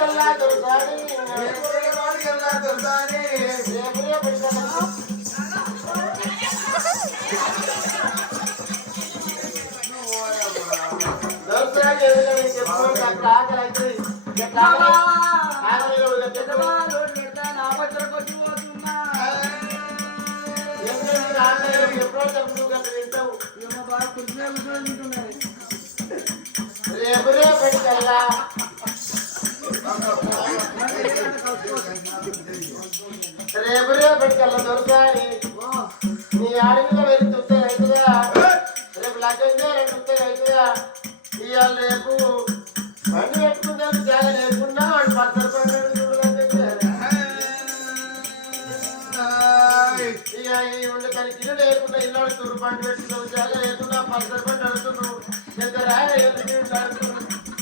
కల్లా దొరకాలి కల్లా దొరకాలి రేపు రేపటికల్లా రేపు రేపటికల్లా దొరకాలి నీ ఆడపిల్ల వెళ్ళి తుత్తగా అవుతుందా రేపు లగ్గం చేయాలని తుత్తగా అవుతుందా ఇవాళ రేపు బండి పెట్టుకుందాం చాలా లేకుండా వాడు పత్తరు పండుగ ఇక ఈ ఉండే తనకి ఇల్లు లేకుండా ఇల్లు అడుగుతున్నారు బండి పెట్టుకున్నావు చాలా లేకుండా పత్తరు పండు అడుగుతున్నావు దగ్గర ఎందుకు అడుగుతున్నావు